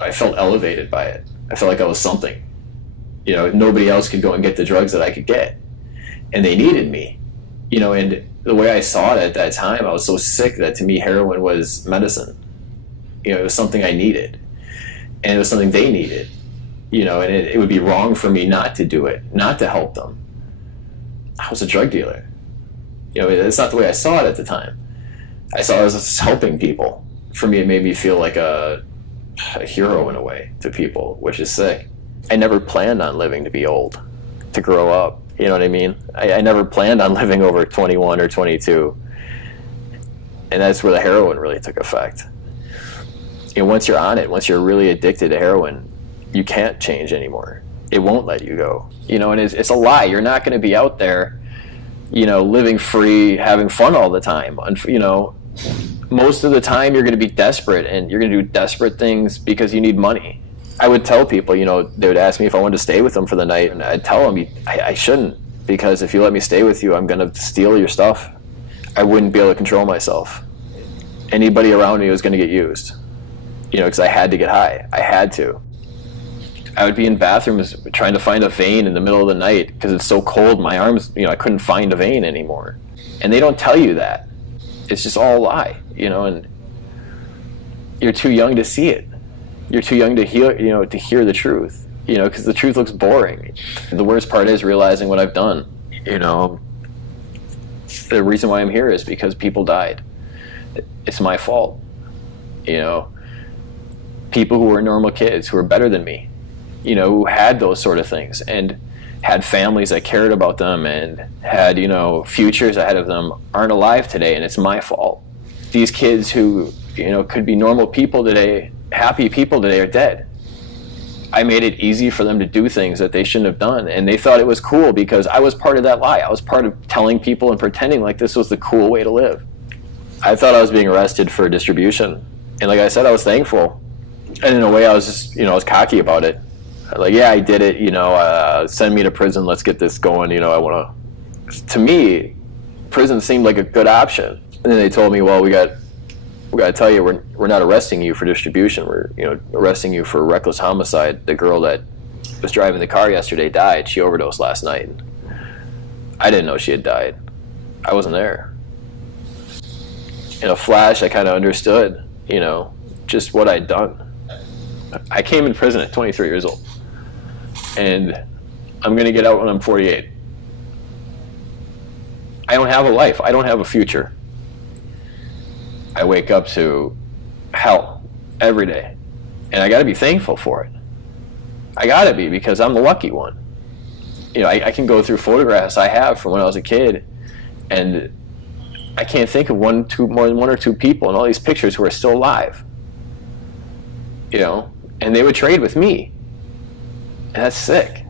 I felt elevated by it. I felt like I was something. Nobody else could go and get the drugs that I could get. And they needed me. And the way I saw it at that time, I was so sick that to me, heroin was medicine. It was something I needed. And it was something they needed. And it would be wrong for me not to do it, not to help them. I was a drug dealer. It's not the way I saw it at the time. I saw it as helping people. For me, it made me feel like a hero in a way to people, which is sick. I never planned on living to be old, to grow up. You know what I mean? I never planned on living over 21 or 22. And that's where the heroin really took effect. Once you're on it, once you're really addicted to heroin, you can't change anymore. It won't let you go. And it's a lie. You're not going to be out there, living free, having fun all the time. Most of the time you're going to be desperate, and you're going to do desperate things because you need money. I would tell people, they would ask me if I wanted to stay with them for the night, and I'd tell them I shouldn't, because if you let me stay with you, I'm going to steal your stuff. I wouldn't be able to control myself. Anybody around me was going to get used, because I had to get high. I had to. I would be in bathrooms trying to find a vein in the middle of the night because it's so cold. My arms, I couldn't find a vein anymore. And they don't tell you that. It's just all a lie, and you're too young to see it. You're too young to hear, to hear the truth, because the truth looks boring. The worst part is realizing what I've done. The reason why I'm here is because people died. It's my fault. People who were normal kids, who were better than me, who had those sort of things and had families that cared about them and had, futures ahead of them, aren't alive today, and it's my fault. These kids who, could be normal people today, happy people today, are dead. I made it easy for them to do things that they shouldn't have done, and they thought it was cool because I was part of that lie. I was part of telling people and pretending like this was the cool way to live. I thought I was being arrested for distribution, and like I said, I was thankful. And in a way, I was just, I was cocky about it. Like, yeah, I did it, send me to prison, let's get this going, to me, prison seemed like a good option. And then they told me, well, we got to tell you, we're not arresting you for distribution. We're, arresting you for reckless homicide. The girl that was driving the car yesterday died. She overdosed last night. I didn't know she had died. I wasn't there. In a flash, I kind of understood, just what I'd done. I came in prison at 23 years old, and I'm going to get out when I'm 48. I don't have a life. I don't have a future. I wake up to hell every day, and I got to be thankful for it. I got to be, because I'm the lucky one. I can go through photographs I have from when I was a kid, and I can't think of more than one or two people in all these pictures who are still alive. And they would trade with me, and that's sick.